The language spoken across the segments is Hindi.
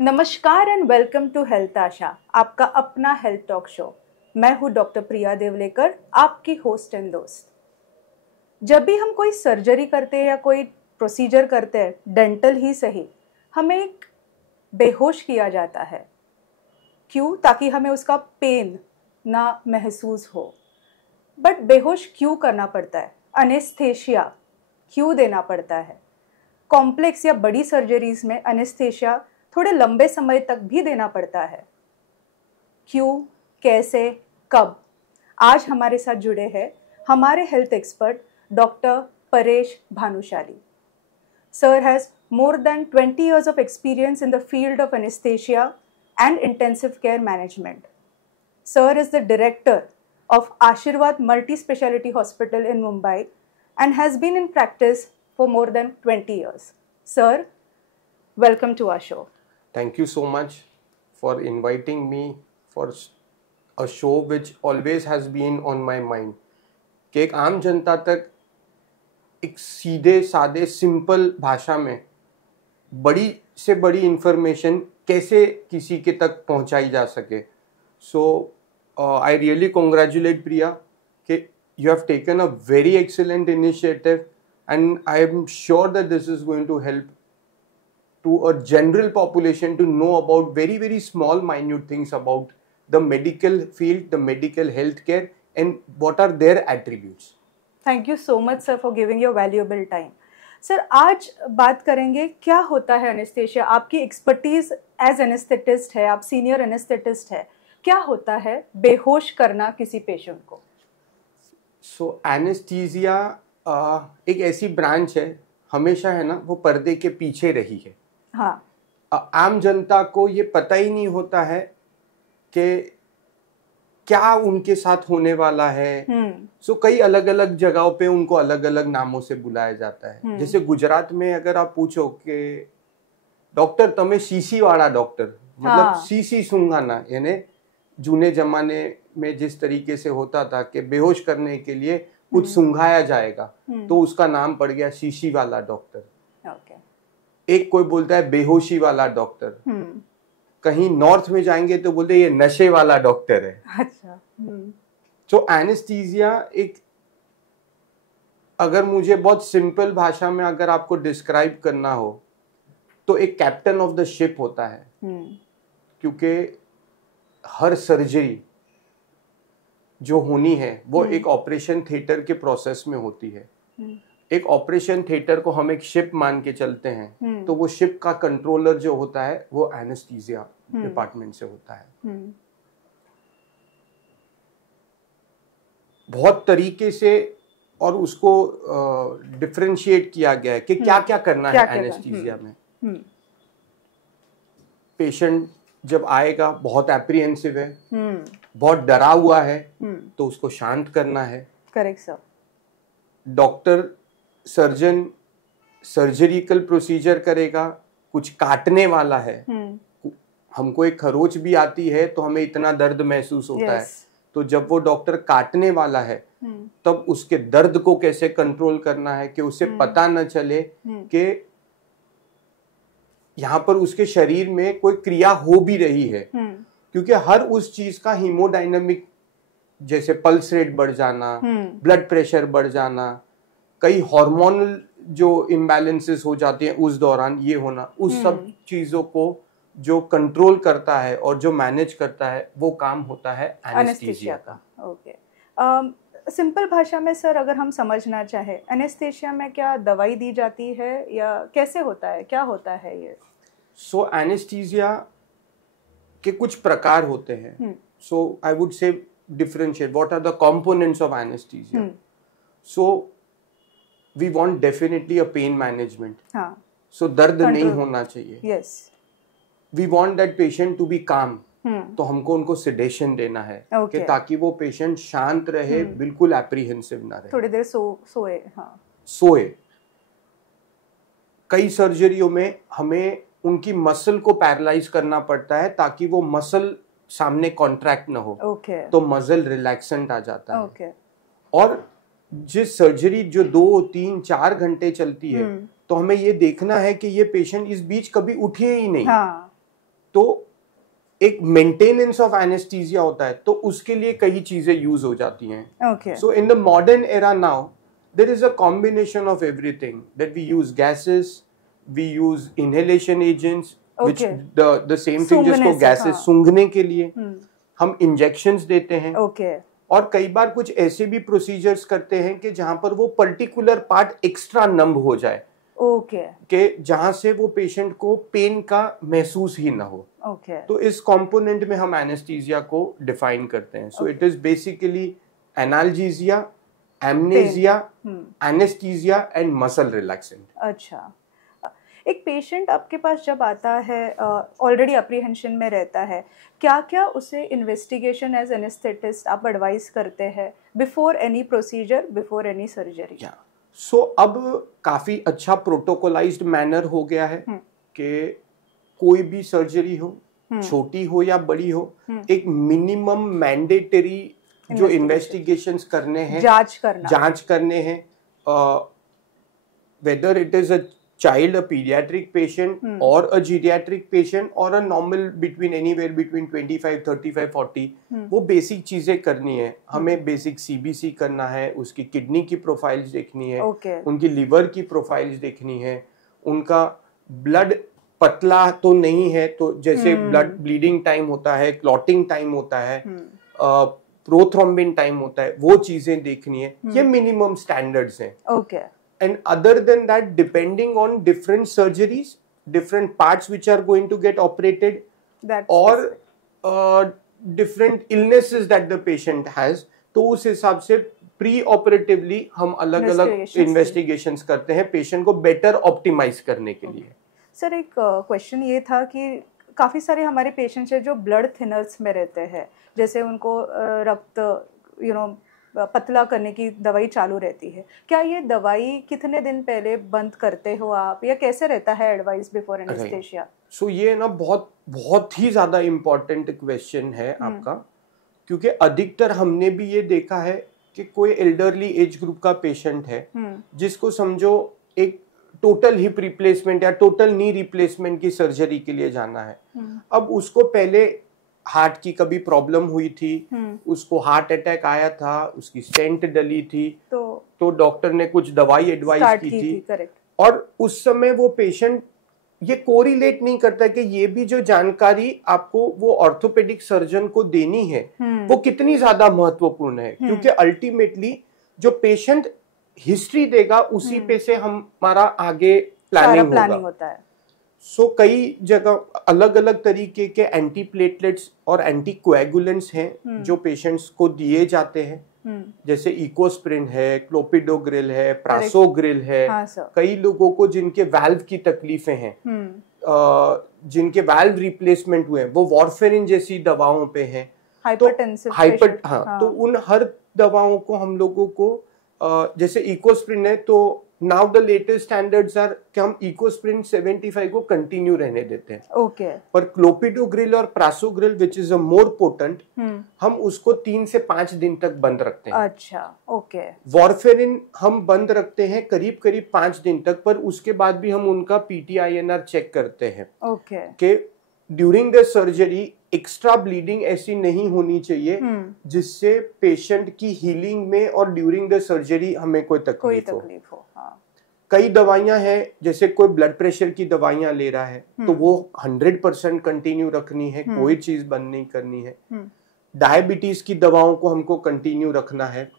नमस्कार एंड वेलकम टू हेल्थ आशा, आपका अपना हेल्थ टॉक शो। मैं हूं डॉक्टर प्रिया देवलेकर, आपकी होस्ट एंड दोस्त। जब भी हम कोई सर्जरी करते हैं या कोई प्रोसीजर करते हैं, डेंटल ही सही, हमें एक बेहोश किया जाता है। क्यों? ताकि हमें उसका पेन ना महसूस हो। बट बेहोश क्यों करना पड़ता है? एनेस्थेशिया क्यों देना पड़ता है? कॉम्प्लेक्स या बड़ी सर्जरीज में एनेस्थेशिया थोड़े लंबे समय तक भी देना पड़ता है। क्यों, कैसे, कब? आज हमारे साथ जुड़े हैं हमारे health expert doctor Paresh Bhanushali. Sir has more than 20 years of experience in the field of anesthesia and intensive care management. Sir is the director of Ashirwad Multi-Speciality Hospital in Mumbai and has been in practice for more than 20 years. Sir, welcome to our show. Thank you so much for inviting me for a show which always has been on my mind. कि एक आम जनता तक एक सीधे सादे सिंपल भाषा में बड़ी से बड़ी इंफॉर्मेशन कैसे किसी के तक पहुंचाई जा सके. सो आई रियली कॉन्ग्रेचुलेट प्रिया कि you have taken a very excellent initiative and I am sure that this is going to help to a general population to know about very, very small, minute things about the medical field, the medical healthcare, and what are their attributes. Thank you so much, sir, for giving your valuable time. Sir, आज बात करेंगे क्या होता है एनेस्थेशिया। आपकी एक्सपर्टीज एज एनेस्थेटिस्ट है, आप सीनियर एनेस्थेटिस्ट है। क्या होता है बेहोश करना किसी पेशेंट को? सो एनेस्थीसिया एक ऐसी ब्रांच है, हमेशा है ना, वो पर्दे के पीछे रही है. हाँ. आम जनता को ये पता ही नहीं होता है कि क्या उनके साथ होने वाला है. सो कई अलग अलग जगहों पे उनको अलग अलग नामों से बुलाया जाता है. जैसे गुजरात में अगर आप पूछो कि डॉक्टर तमे सीसी वाला डॉक्टर, मतलब सीसी सूंघाना, यानी जूने जमाने में जिस तरीके से होता था कि बेहोश करने के लिए कुछ सूंघाया जाएगा, तो उसका नाम पड़ गया सीसी वाला डॉक्टर. एक कोई बोलता है बेहोशी वाला डॉक्टर. कहीं नॉर्थ में जाएंगे तो बोलते ये नशे वाला डॉक्टर है. अच्छा. तो एनेस्थीसिया एक, अगर मुझे बहुत सिंपल भाषा में अगर आपको डिस्क्राइब करना हो तो एक कैप्टन ऑफ द शिप होता है. क्योंकि हर सर्जरी जो होनी है वो एक ऑपरेशन थिएटर के प्रोसेस में होती है. एक ऑपरेशन थिएटर को हम एक शिप मान के चलते हैं, तो वो शिप का कंट्रोलर जो होता है वो एनेस्थीसिया डिपार्टमेंट से होता है. बहुत तरीके से और उसको डिफरेंशिएट किया गया है कि क्या क्या करना है एनेस्थीसिया में. पेशेंट जब आएगा बहुत एप्रीहेंसिव है, बहुत डरा हुआ है, तो उसको शांत करना है. Correct sir. Doctor surgeon surgical procedure करेगा, कुछ काटने वाला है. हमको एक खरोच भी आती है तो हमें इतना दर्द महसूस होता है. तो जब वो डॉक्टर काटने वाला है तब उसके दर्द को कैसे कंट्रोल करना है कि उसे पता न चले कि यहाँ पर उसके शरीर में कोई क्रिया हो भी रही है. क्योंकि हर उस चीज का हीमोडायनामिक, जैसे पल्स रेट बढ़ जाना, ब्लड प्रेशर बढ़ जाना, कई हार्मोनल जो इम्बैलेंसेस हो जाते हैं उस दौरान ये होना, उस सब चीजों को जो कंट्रोल करता है और जो मैनेज करता है वो काम होता है एनेस्थीसिया का. ओके. सिंपल भाषा में सर अगर हम समझना चाहे, एनेस्थीसिया में क्या दवाई दी जाती है या कैसे होता है, क्या होता है ये? सो एनेस्थीसिया के कुछ प्रकार होते हैं. So I would say differentiate what are the components of anaesthesia. So we want definitely a pain management. हाँ. So दर्द नहीं होना चाहिए. Yes. We want that patient to be calm. तो हमको उनको sedation देना है. कि ताकि वो पेशेंट शांत रहे, बिल्कुल एप्रीहेंसिव ना रहे. थोड़ी देर सोए. हाँ. सोए. कई सर्जरियों में हमें उनकी मसल को पैरालाइज करना पड़ता है ताकि वो मसल सामने कॉन्ट्रैक्ट ना हो. तो मसल रिलैक्सेंट आ जाता है. और जिस सर्जरी जो 2, 3, 4 घंटे चलती है, तो हमें ये देखना है कि ये पेशेंट इस बीच कभी उठे ही नहीं. तो एक मेंटेनेंस ऑफ एनेस्थीसिया होता है, तो उसके लिए कई चीजें यूज हो जाती हैं। So in the modern era now there is a combination of everything that we use gases, we use inhalation agents, which the same thing जिसको गैसेस सूंघने के लिए हम इंजेक्शंस देते हैं। और कई बार कुछ ऐसे भी प्रोसीजर्स करते हैं कि जहां पर वो पर्टिकुलर पार्ट एक्स्ट्रा नंब हो जाए, कि जहां से वो पेशेंट को पेन का महसूस ही ना हो। तो इस कंपोनेंट में हम एनेस्थीसिया को डिफाइन करते हैं। So it is basically analgesia, amnesia, anaesthesia and muscle relaxant. अच्छा, एक पेशेंट आपके पास जब आता है ऑलरेडी अप्रीहेंशन में रहता है, क्या क्या उसे इन्वेस्टिगेशन एज एनेस्थेटिस्ट आप एडवाइस करते हैं before any procedure, before any surgery? So अब काफी अच्छा प्रोटोकोलाइज्ड मैनर हो गया है कि कोई भी सर्जरी हो, छोटी हो या बड़ी हो, एक मिनिमम मैंडेटरी जो इन्वेस्टिगेशंस करने हैं, जांच करने हैं, whether it is a child, a pediatric patient or a geriatric patient or a normal between anywhere between 25, 35, 40, वो बेसिक चीजें करनी है। हमें बेसिक CBC करना है, उसकी किडनी की प्रोफाइल्स देखनी है, उनकी लिवर की प्रोफाइल्स देखनी है, उनका ब्लड पतला तो नहीं है, तो जैसे ब्लड ब्लीडिंग टाइम होता है, क्लॉटिंग टाइम होता है, प्रोथ्रोम्बिन टाइम होता है, वो चीजें देखनी है। ये मिनिमम स्टैंडर्ड्स हैं। And other than that, depending on different surgeries, different parts which are going to get operated, or different illnesses that the patient has, तो उस हिसाब से pre-operatively हम अलग-अलग investigations करते हैं पेशेंट को बेटर ऑप्टिमाइज करने के लिए। सर, एक क्वेश्चन ये था कि काफ़ी सारे हमारे पेशेंट्स हैं जो ब्लड थिनर्स में रहते हैं, जैसे उनको रक्त पतला करने की दवाई चालू रहती है, क्या ये दवाई कितने दिन पहले बंद करते हो आप, या कैसे रहता है एडवाइस बिफोर एनेस्थेसिया? सो ये ना बहुत ही ज्यादा इम्पोर्टेंट क्वेश्चन है आपका, क्योंकि अधिकतर हमने भी ये देखा है कि कोई एल्डरली एज ग्रुप का पेशेंट है जिसको समझो एक टोटल हिप रिप्लेसमेंट या टोटल नी रिप्लेसमेंट की सर्जरी के लिए जाना है। अब उसको पहले हार्ट की कभी प्रॉब्लम हुई थी, उसको हार्ट अटैक आया था, उसकी स्टेंट डली थी, तो डॉक्टर ने कुछ दवाई एडवाइस की थी, और उस समय वो पेशेंट ये कोरिलेट नहीं करता कि ये भी जो जानकारी आपको वो ऑर्थोपेडिक सर्जन को देनी है वो कितनी ज्यादा महत्वपूर्ण है, क्योंकि अल्टीमेटली जो पेशेंट हिस्ट्री देगा उसी पे से हमारा आगे प्लानिंग होता है। सो कई जगह अलग अलग तरीके के एंटी प्लेटलेट्स और एंटी कोएगुलेंट्स हैं जो पेशेंट्स को दिए जाते हैं, जैसे इकोस्प्रिन है, क्लोपिडोग्रिल है, प्रासोग्रिल है। कई लोगों को जिनके वाल्व की तकलीफें हैं, जिनके वाल्व रिप्लेसमेंट हुए हैं, वो वॉरफेरिन जैसी दवाओं पे हैं, तो उन हर दवाओं को हम लोगों को जैसे इकोस्प्रिन है तो now the latest standards are कि हम इकोस्प्रिन 75 को कंटिन्यू रहने देते हैं। पर क्लोपिडोग्रिल और प्रासोग्रिल which is a more potent, हम उसको 3 से 5 दिन तक बंद रखते हैं। अच्छा, वॉरफेरिन हम बंद रखते हैं करीब 5 दिन तक, पर उसके बाद भी हम उनका PTINR चेक करते हैं कि during the surgery extra bleeding ऐसी नहीं होनी चाहिए जिससे पेशेंट की हीलिंग में और ड्यूरिंग द सर्जरी हमें कोई तकलीफ हो। कई दवाइयां हैं, जैसे कोई ब्लड प्रेशर की दवाइयां ले रहा है तो वो 100% कंटिन्यू रखनी है, कोई चीज बंद नहीं करनी है। डायबिटीज की दवाओं को हमको कंटिन्यू रखना है।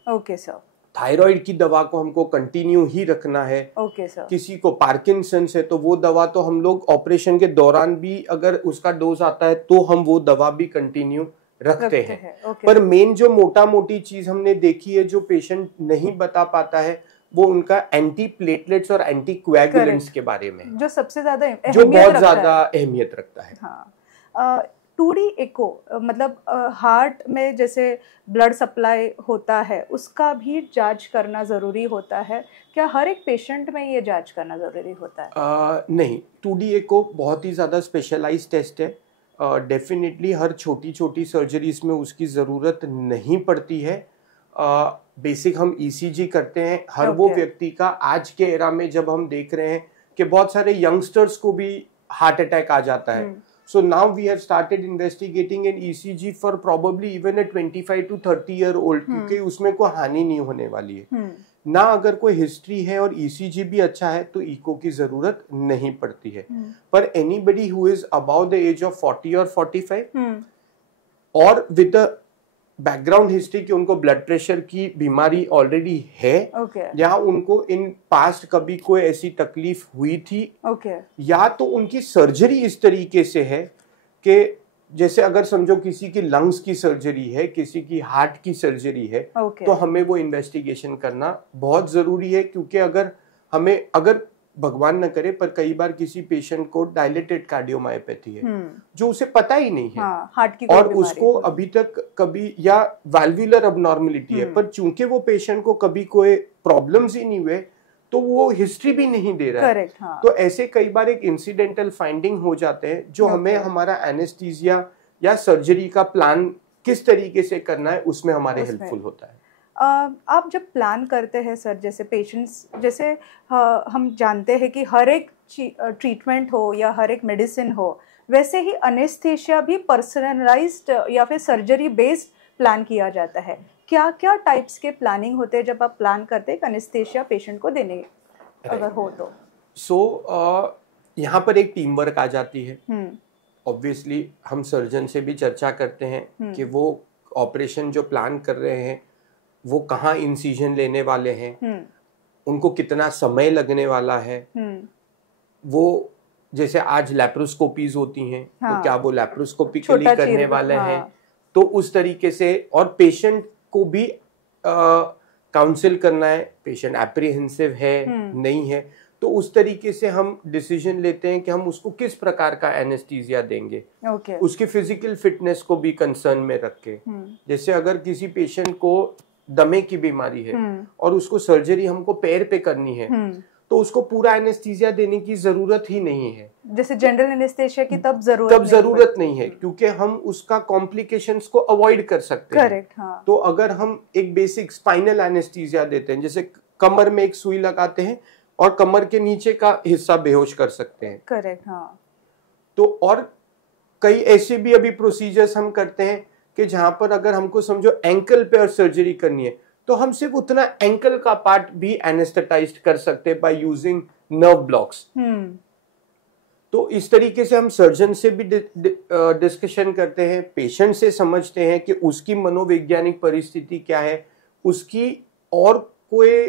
थायराइड की दवा को हमको कंटिन्यू ही रखना है। किसी को पार्किंसंस है तो वो दवा तो हम लोग ऑपरेशन के दौरान भी अगर उसका डोज आता है तो हम वो दवा भी कंटिन्यू रखते हैं। पर मेन जो मोटा मोटी चीज हमने देखी है जो पेशेंट नहीं बता पाता है वो उनका एंटी प्लेटलेट्स और एंटी कोएगुलेंट्स के बारे में, जो सबसे ज्यादा जो बहुत ज्यादा अहमियत रखता है। 2D एको मतलब हार्ट में जैसे ब्लड सप्लाई होता है उसका भी जांच करना ज़रूरी होता है क्या? हर एक पेशेंट में ये जांच करना ज़रूरी होता है? नहीं, 2D एको बहुत ही ज़्यादा स्पेशलाइज्ड टेस्ट है। डेफिनेटली हर छोटी छोटी सर्जरीज में उसकी ज़रूरत नहीं पड़ती है। बेसिक हम ECG करते हैं हर वो व्यक्ति का। आज के एरा में जब हम देख रहे हैं कि बहुत सारे यंगस्टर्स को भी हार्ट अटैक आ जाता है, So now we have started investigating an ECG for probably even a 25 to 30-year-old, क्योंकि उसमें कोई हानि नहीं होने वाली है ना। अगर कोई हिस्ट्री है और ECG भी अच्छा है तो इको की जरूरत नहीं पड़ती है। पर anybody who is above the age of 40 or 45 और with a बैकग्राउंड हिस्ट्री कि उनको ब्लड प्रेशर की बीमारी ऑलरेडी है, या उनको इन पास्ट कभी कोई ऐसी तकलीफ हुई थी, या तो उनकी सर्जरी इस तरीके से है कि जैसे अगर समझो किसी की लंग्स की सर्जरी है, किसी की हार्ट की सर्जरी है, तो हमें वो इन्वेस्टिगेशन करना बहुत जरूरी है। क्योंकि अगर भगवान न करे पर कई बार किसी पेशेंट को डायलेटेड कार्डियोमायोपैथी है जो उसे पता ही नहीं है, हार्ट की और उसको अभी तक कभी, या वाल्वुलर अबनॉर्मलिटी है, पर चूंकि वो पेशेंट को कभी कोई प्रॉब्लम्स ही नहीं हुए तो वो हिस्ट्री भी नहीं दे रहा है। तो ऐसे कई बार एक इंसिडेंटल फाइंडिंग हो जाते हैं जो हमें हमारा एनेस्थीसिया या सर्जरी का प्लान किस तरीके से करना है उसमें हमारे हेल्पफुल होता है। आप जब प्लान करते हैं सर, जैसे पेशेंट्स, जैसे हम जानते हैं कि हर एक ट्रीटमेंट हो या हर एक मेडिसिन हो, वैसे ही एनेस्थीसिया भी पर्सनलाइज्ड या फिर सर्जरी बेस्ड प्लान किया जाता है। क्या क्या टाइप्स के प्लानिंग होते हैं जब आप प्लान करते हैं एनेस्थीसिया पेशेंट को देने अगर हो तो? यहाँ पर एक टीम वर्क आ जाती है। ऑब्वियसली हम सर्जन से भी चर्चा करते हैं कि वो ऑपरेशन जो प्लान कर रहे हैं वो कहाँ इंसिजन लेने वाले हैं, उनको कितना समय लगने वाला है, वो जैसे आज लैप्रोस्कोपीज होती हैं तो क्या वो लैप्रोस्कोपिकली करने वाले हैं, तो उस तरीके से, और पेशेंट को भी काउंसिल करना है, पेशेंट एप्रीहेंसिव है नहीं है, तो उस तरीके से हम डिसीजन लेते हैं कि हम उसको किस प्रकार का एनेस्थीसिया देंगे। उसकी फिजिकल फिटनेस को भी कंसर्न में रख के, जैसे अगर किसी पेशेंट को दमे की बीमारी है और उसको सर्जरी हमको पैर पे करनी है तो उसको पूरा एनेस्थीसिया देने की जरूरत ही नहीं है। जैसे जनरल एनेस्थीसिया की तब जरूरत नहीं है क्योंकि हम उसका कॉम्प्लिकेशंस को अवॉइड कर सकते हैं। हाँ। तो अगर हम एक बेसिक स्पाइनल एनेस्थीसिया देते हैं, जैसे कमर में एक सुई लगाते हैं और कमर के नीचे का हिस्सा बेहोश कर सकते हैं। हाँ। तो और कई ऐसे भी अभी प्रोसीजर्स हम करते हैं कि जहां पर अगर हमको समझो एंकल पे और सर्जरी करनी है तो हम सिर्फ उतना एंकल का पार्ट भी एनेस्थेटाइज्ड कर सकते हैं बाय यूजिंग नर्व ब्लॉक्स। तो इस तरीके से हम सर्जन से भी डिस्कशन करते हैं, पेशेंट से समझते हैं कि उसकी मनोवैज्ञानिक परिस्थिति क्या है, उसकी और कोई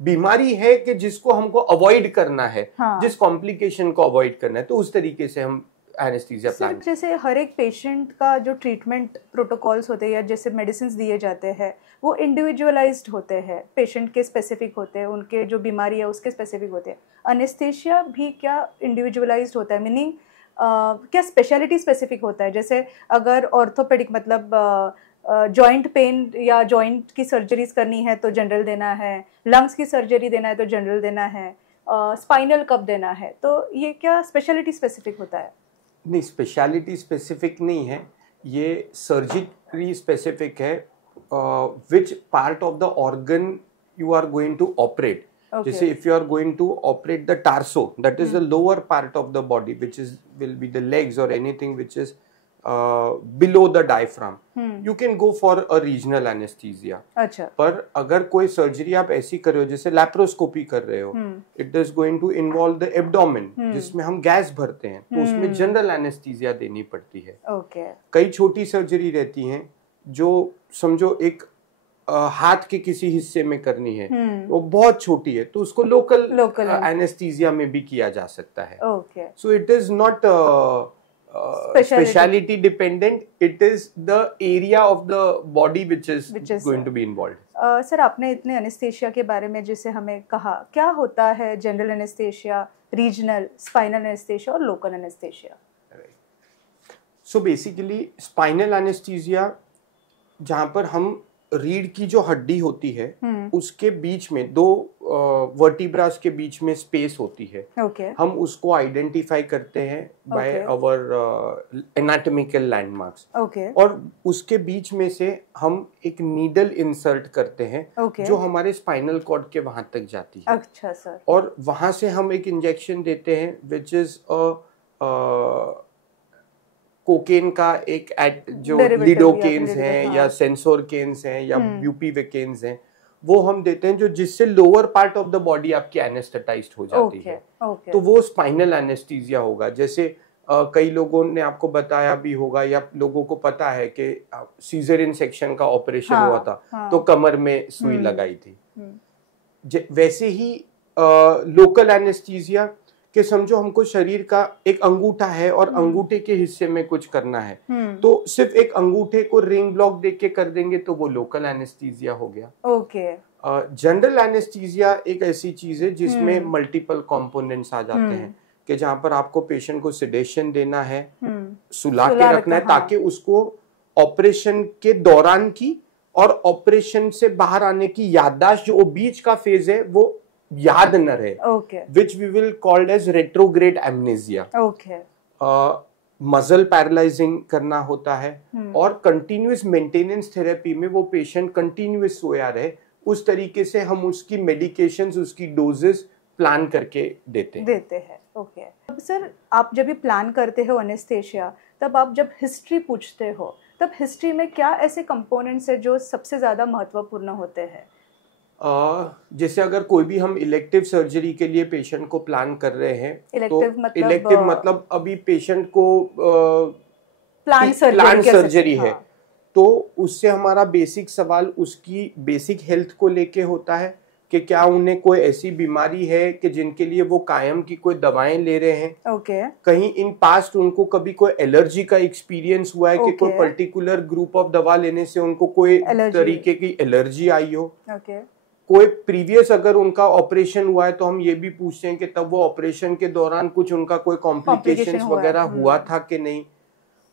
बीमारी है कि जिसको हमको अवॉइड करना है, जिस कॉम्प्लिकेशन को अवॉइड करना है, तो उस तरीके से हम एनेस्थीसिया प्लान। जैसे हर एक पेशेंट का जो ट्रीटमेंट प्रोटोकॉल्स होते हैं या जैसे मेडिसिन दिए जाते हैं वो इंडिविजुअलाइज्ड होते हैं, पेशेंट के स्पेसिफिक होते हैं, उनके जो बीमारी है उसके स्पेसिफिक होते हैं। एनेस्थीसिया भी क्या इंडिविजुअलाइज्ड होता है, मीनिंग क्या स्पेशलिटी स्पेसिफिक होता है? जैसे अगर ऑर्थोपेडिक मतलब जॉइंट पेन या जॉइंट की सर्जरीज करनी है तो जनरल देना है, लंग्स की सर्जरी देना है तो जनरल देना है, स्पाइनल कब देना है, तो ये क्या स्पेशलिटी स्पेसिफिक होता है? नहीं, स्पेशलिटी स्पेसिफिक नहीं है, ये सर्जिकली स्पेसिफिक है। Which part of the organ you are going to operate. जैसे if you are going to operate the torso, that is the lower part of the body which is will be the legs और anything which is below the diaphragm, you can go for a regional anesthesia। अच्छा। पर अगर कोई सर्जरी आप ऐसी कर रहे हो जैसे लैप्रोस्कोपी कर रहे हो, it is going to involve the abdomen जिसमें हम गैस भरते हैं, तो उसमें जनरल एनेस्थीसिया देनी पड़ती है। कई छोटी सर्जरी रहती हैं जो समझो एक हाथ के किसी हिस्से में करनी है, वो बहुत छोटी है तो उसको लोकल एनेस्थीसिया में भी किया जा सकता है। So it is not speciality dependent, it is the area of the body which is going to be involved। Sir आपने इतने एनेस्थीसिया के बारे में जैसे हमें कहा, क्या होता है general anaesthesia, regional, spinal anaesthesia और local anaesthesia? So basically spinal anaesthesia जहां पर हम रीढ़ की जो हड्डी होती है उसके बीच में दो वर्टिब्रास के बीच में स्पेस होती है। हम उसको आइडेंटिफाई करते हैं बाय आवर एनाटॉमिकल लैंडमार्क्स। और उसके बीच में से हम एक नीडल इंसर्ट करते हैं जो हमारे स्पाइनल कॉर्ड के वहां तक जाती है। अच्छा सर। और वहां से हम एक इंजेक्शन देते हैं विच इज कोकेन का एक जो लिडोकेन्स हैं या सेंसोरकेन्स हैं या ब्यूपीवेकेन्स हैं, वो हम देते हैं जो जिससे lower part of the body आपकी एनेस्थेटाइज्ड हो जाती है। तो वो स्पाइनल एनेस्थीसिया होगा। जैसे कई लोगों ने आपको बताया भी होगा या लोगों को पता है कि सीजरियन सेक्शन का ऑपरेशन हुआ था, तो कमर में सुई लगाई थी। वैसे ही लोकल एनेस्थीसिया कि समझो हमको शरीर का एक अंगूठा है और अंगूठे के हिस्से में कुछ करना है, तो सिर्फ एक अंगूठे को रिंग ब्लॉक देख के कर देंगे तो वो लोकल एनेस्थीसिया हो गया। जनरल एनेस्थीसिया एक ऐसी चीज है जिसमें मल्टीपल कंपोनेंट्स आ जाते हैं कि जहां पर आपको पेशेंट को सिडेशन देना है, सुला के रखना है ताकि उसको ऑपरेशन के दौरान की और ऑपरेशन से बाहर आने की याददाश्त जो बीच का फेज है वो याद न रहे, which we will called as retrograde amnesia. Muscle paralysing करना होता है और कंटिन्यूअस मेंटेनेंस थेरेपी में वो पेशेंट कंटिन्यूअस सोया रहे, उस तरीके से हम उसकी मेडिकेशंस, उसकी डोजेस प्लान करके देते हैं। ओके। अब सर, आप जब भी प्लान करते हो एनेस्थेशिया, तब आप जब हिस्ट्री पूछते हो, तब हिस्ट्री में क्या ऐसे कंपोनेंट्स है जो सबसे ज्यादा महत्वपूर्ण होते हैं? जैसे अगर कोई भी हम इलेक्टिव सर्जरी के लिए पेशेंट को प्लान कर रहे हैं, इलेक्टिव मतलब अभी पेशेंट को प्लान सर्जरी है, तो उससे हमारा बेसिक सवाल उसकी बेसिक हेल्थ को लेके होता है कि क्या उन्हें कोई ऐसी बीमारी है कि जिनके लिए वो कायम की कोई दवाएं ले रहे हैं। कहीं इन पास्ट उनको कभी कोई एलर्जी का एक्सपीरियंस हुआ है कि कोई पर्टिकुलर ग्रुप ऑफ दवा लेने से उनको कोई तरीके की एलर्जी आई हो। कोई प्रीवियस अगर उनका ऑपरेशन हुआ है तो हम ये भी पूछते हैं कि तब वो ऑपरेशन के दौरान कुछ उनका कोई कॉम्प्लिकेशंस वगैरह हुआ था कि नहीं।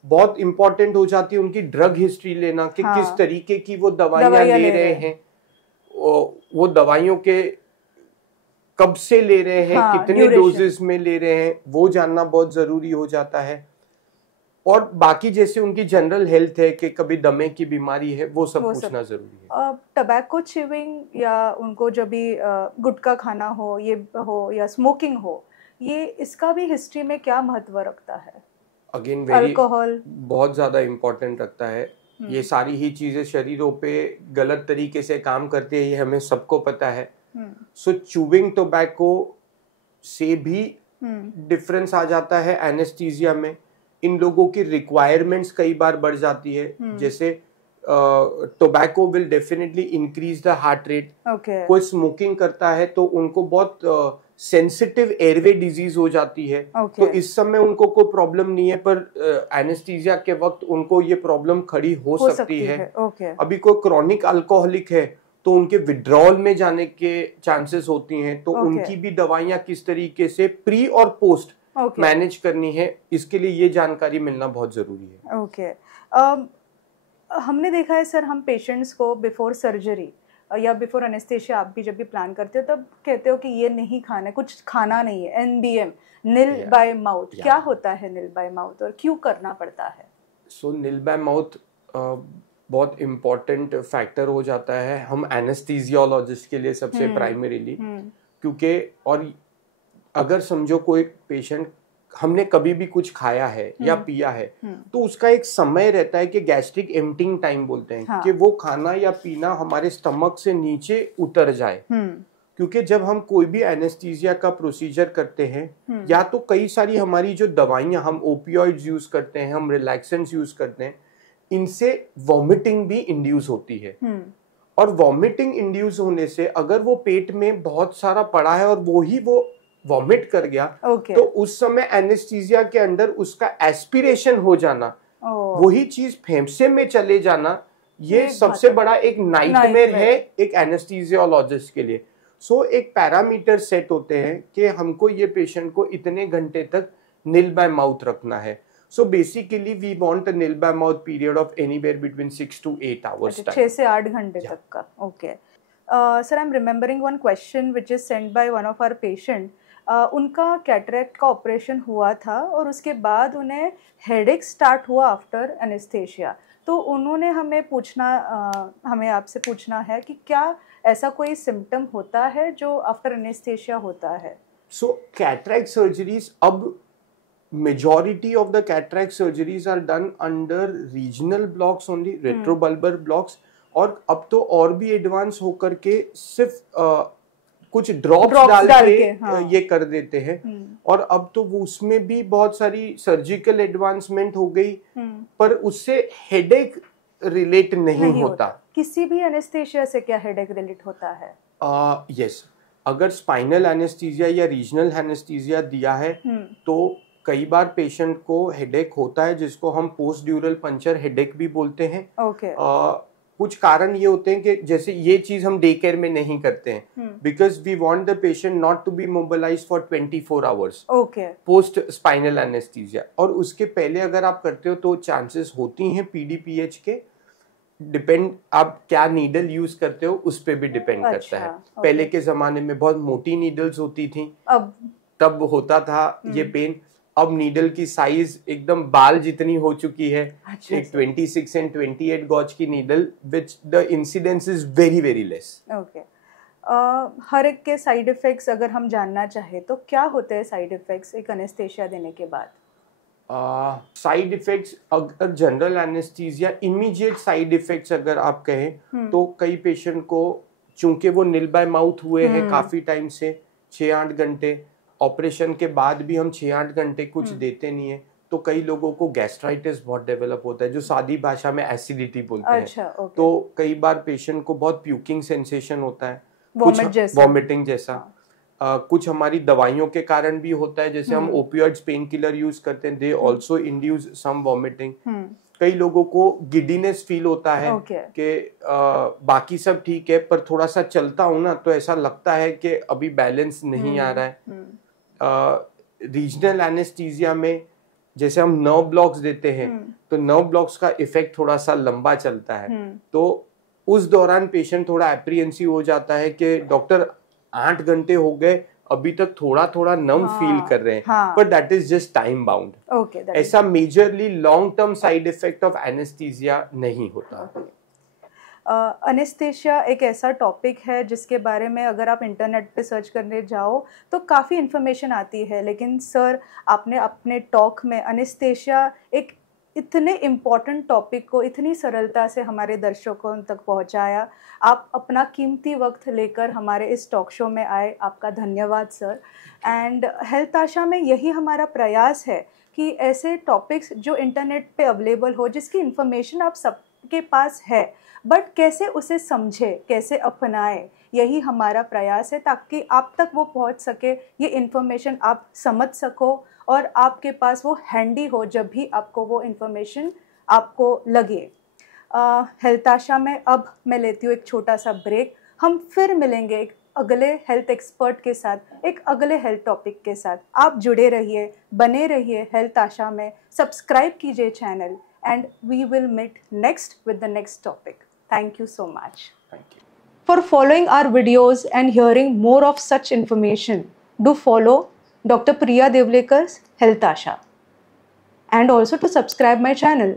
बहुत इंपॉर्टेंट हो जाती है उनकी ड्रग हिस्ट्री लेना कि किस तरीके की वो दवाइयां ले रहे हैं, वो दवाइयों के कब से ले रहे हैं, कितने डोजेस में ले रहे हैं, वो जानना बहुत जरूरी हो जाता है। और बाकी जैसे उनकी जनरल हेल्थ है कि कभी दमे की बीमारी है, वो सब पूछना जरूरी है। टबैको च्यूइंग या उनको जब भी गुटखा खाना हो, ये हो या स्मोकिंग हो, ये इसका भी हिस्ट्री में क्या महत्व रखता है? अगेन अल्कोहल बहुत ज्यादा इम्पोर्टेंट रखता है। ये सारी ही चीजें शरीरों पे गलत तरीके से काम करती है, ये हमें सबको पता है। सो च्यूइंग टोबैको से भी डिफरेंस आ जाता है एनेस्थीसिया में। इन लोगों की रिक्वायरमेंट्स कई बार बढ़ जाती है। जैसे tobacco will definitely increase the heart rate. कोई स्मोकिंग करता है तो उनको बहुत सेंसिटिव एयरवे डिजीज हो जाती है। तो इस समय उनको कोई प्रॉब्लम नहीं है, पर एनेस्थीसिया के वक्त उनको ये प्रॉब्लम खड़ी हो सकती है। अभी कोई क्रॉनिक अल्कोहलिक है तो उनके विड्रॉल में जाने के चांसेस होती हैं, तो उनकी भी दवाइयां किस तरीके से प्री और पोस्ट मैनेज करनी है, इसके लिए ये जानकारी मिलना बहुत जरूरी है। हमने देखा है सर, हम पेशेंट्स को बिफोर सर्जरी या बिफोर एनेस्थेशिया आप भी जब भी प्लान करते हो तब कहते हो कि ये नहीं खाना है, कुछ खाना नहीं है, NBM, नील बाय माउथ। क्या होता है नील बाय माउथ और क्यों करना पड़ता है? सो नील बाय माउथ बहुत इम्पोर्टेंट फैक्टर हो जाता है हम एनेस्थीसियोलॉजिस्ट के लिए सबसे प्राइमरीली, क्योंकि और अगर समझो कोई पेशेंट हमने कभी भी कुछ खाया है या पिया है तो उसका एक समय रहता है कि गैस्ट्रिक एम्प्टिंग टाइम बोलते हैं, कि वो खाना या पीना हमारे स्टमक से नीचे उतर जाए। क्योंकि जब हम कोई भी एनेस्थीसिया का प्रोसीजर करते हैं या तो कई सारी हमारी जो दवाइयां हम ओपियोइड्स यूज करते हैं, हम रिलैक्सेंट्स यूज करते हैं, इनसे वॉमिटिंग भी इंड्यूस होती है। और वॉमिटिंग इंड्यूस होने से अगर वो पेट में बहुत सारा पड़ा है और वो वॉमिट कर गया तो उस समय एनेस्थीसिया के अंदर उसका एस्पिरेशन हो जाना, वही चीज फेफड़े में चले जाना, ये सबसे बड़ा एक नाइटमेयर है एक एनेस्थीसियोलॉजिस्ट के लिए। सो एक पैरामीटर सेट होते हैं कि हमको ये पेशेंट को इतने घंटे तक नील बाय माउथ रखना है। So basically we want a nil by mouth period of anywhere between 6 to 8 hours time. 6 से 8 घंटे तक का। Okay sir, I am remembering one question which is sent by one of our patient. उनका कैटरेक्ट का ऑपरेशन हुआ था और उसके बाद उन्हें हेडेक स्टार्ट हुआ आफ्टर एनेस्थेशिया। तो उन्होंने हमें आपसे पूछना है कि क्या ऐसा कोई सिम्टम होता है जो आफ्टर एनेस्थेशिया होता है? सो कैटरेक्ट सर्जरीज अब majority of the cataract surgeries are done under regional blocks only, retrobulbar blocks, और अब तो और भी एडवांस होकर के सिर्फ कुछ ड्रॉप्स डाल के हाँ। ये कर देते हैं। और अब तो वो उसमें भी बहुत सारी सर्जिकल एडवांसमेंट हो गई, पर उससे हेडेक रिलेट नहीं होता। किसी भी एनेस्थीसिया से क्या हेडेक रिलेट होता है? यस, अगर स्पाइनल एनेस्थीसिया या रीजनल एनेस्थीसिया दिया है तो कई बार पेशेंट को हेडेक होता है, जिसको हम पोस्ट ड्यूरल पंचर हेडेक भी बोलते हैं। कुछ कारण ये होते हैं कि जैसे ये चीज हम डे केयर में नहीं करते हैं, because we want the patient not to be mobilise for 24 hours post spinal anaesthesia. और उसके पहले अगर आप करते हो तो चांसेस होती हैं PDPH के, डिपेंड आप क्या नीडल यूज करते हो उस पे भी डिपेंड करता है। पहले के जमाने में बहुत मोटी नीडल्स होती थी, अब तब होता था ये पेन। अब नीडल की साइज एकदम बाल जितनी हो चुकी है, एक 26 एंड 28 गॉज की needle, which the incidence is very very less. Okay, हर एक के साइड इफेक्ट्स अगर हम जानना चाहे तो क्या होते हैं साइड इफेक्ट्स एक एनेस्थीसिया देने के बाद? साइड इफेक्ट्स अगर general anaesthesia immediate side effects अगर आप कहें तो कई पेशेंट को, चूंकि वो नील बाय माउथ हुए हैं काफी टाइम से, 6-8 घंटे, ऑपरेशन के बाद भी हम 6-8 घंटे कुछ देते नहीं है, तो कई लोगों को गैस्ट्राइटिस बहुत डेवलप होता है, जो सादी भाषा में एसिडिटी बोलते हैं। तो कई बार पेशेंट को बहुत प्यूकिंग सेंसेशन होता है, वॉमिटिंग जैसा। कुछ हमारी दवाइयों के कारण भी होता है, जैसे हम ओपियोइड्स पेन किलर यूज करते हैं, they also induce some vomiting. कई लोगों को गिडीनेस फील होता है कि बाकी सब ठीक है पर थोड़ा सा चलता हूं ना तो ऐसा लगता है कि अभी बैलेंस नहीं आ रहा है। रीजनल एनेस्थीसिया में जैसे हम नर्व ब्लॉक्स देते हैं तो नर्व ब्लॉक्स का इफेक्ट थोड़ा सा लंबा चलता है, तो उस दौरान पेशेंट थोड़ा एप्रीहेंसिव हो जाता है कि डॉक्टर 8 घंटे हो गए अभी तक थोड़ा थोड़ा नम फील कर रहे हैं, पर that is just time bound. ऐसा majorly long term side effect of anaesthesia नहीं होता। एनेस्थीसिया एक ऐसा टॉपिक है जिसके बारे में अगर आप इंटरनेट पे सर्च करने जाओ तो काफ़ी इन्फॉर्मेशन आती है, लेकिन सर आपने अपने टॉक में एनेस्थीसिया एक इतने इम्पॉर्टेंट टॉपिक को इतनी सरलता से हमारे दर्शकों तक पहुंचाया। आप अपना कीमती वक्त लेकर हमारे इस टॉक शो में आए, आपका धन्यवाद सर। एंड हेल्थ आशा में यही हमारा प्रयास है कि ऐसे टॉपिक्स जो इंटरनेट पे अवेलेबल हो, जिसकी इन्फॉर्मेशन आप सबके पास है, बट कैसे उसे समझे, कैसे अपनाए, यही हमारा प्रयास है, ताकि आप तक वो पहुंच सके, ये इन्फॉर्मेशन आप समझ सको और आपके पास वो हैंडी हो जब भी आपको वो इन्फॉर्मेशन आपको लगे। हेल्थ आशा में अब मैं लेती हूँ एक छोटा सा ब्रेक। हम फिर मिलेंगे एक अगले हेल्थ एक्सपर्ट के साथ, एक अगले हेल्थ टॉपिक के साथ। आप जुड़े रहिए, बने रहिए हेल्थ आशा में, सब्सक्राइब कीजिए channel, and we will meet next with the next topic. Thank you so much. Thank you. For following our videos and hearing more of such information, do follow Dr. Priya Devlekar's Health Asha. And also to subscribe my channel.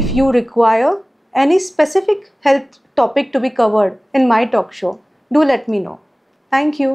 If you require any specific health topic to be covered in my talk show, do let me know. Thank you.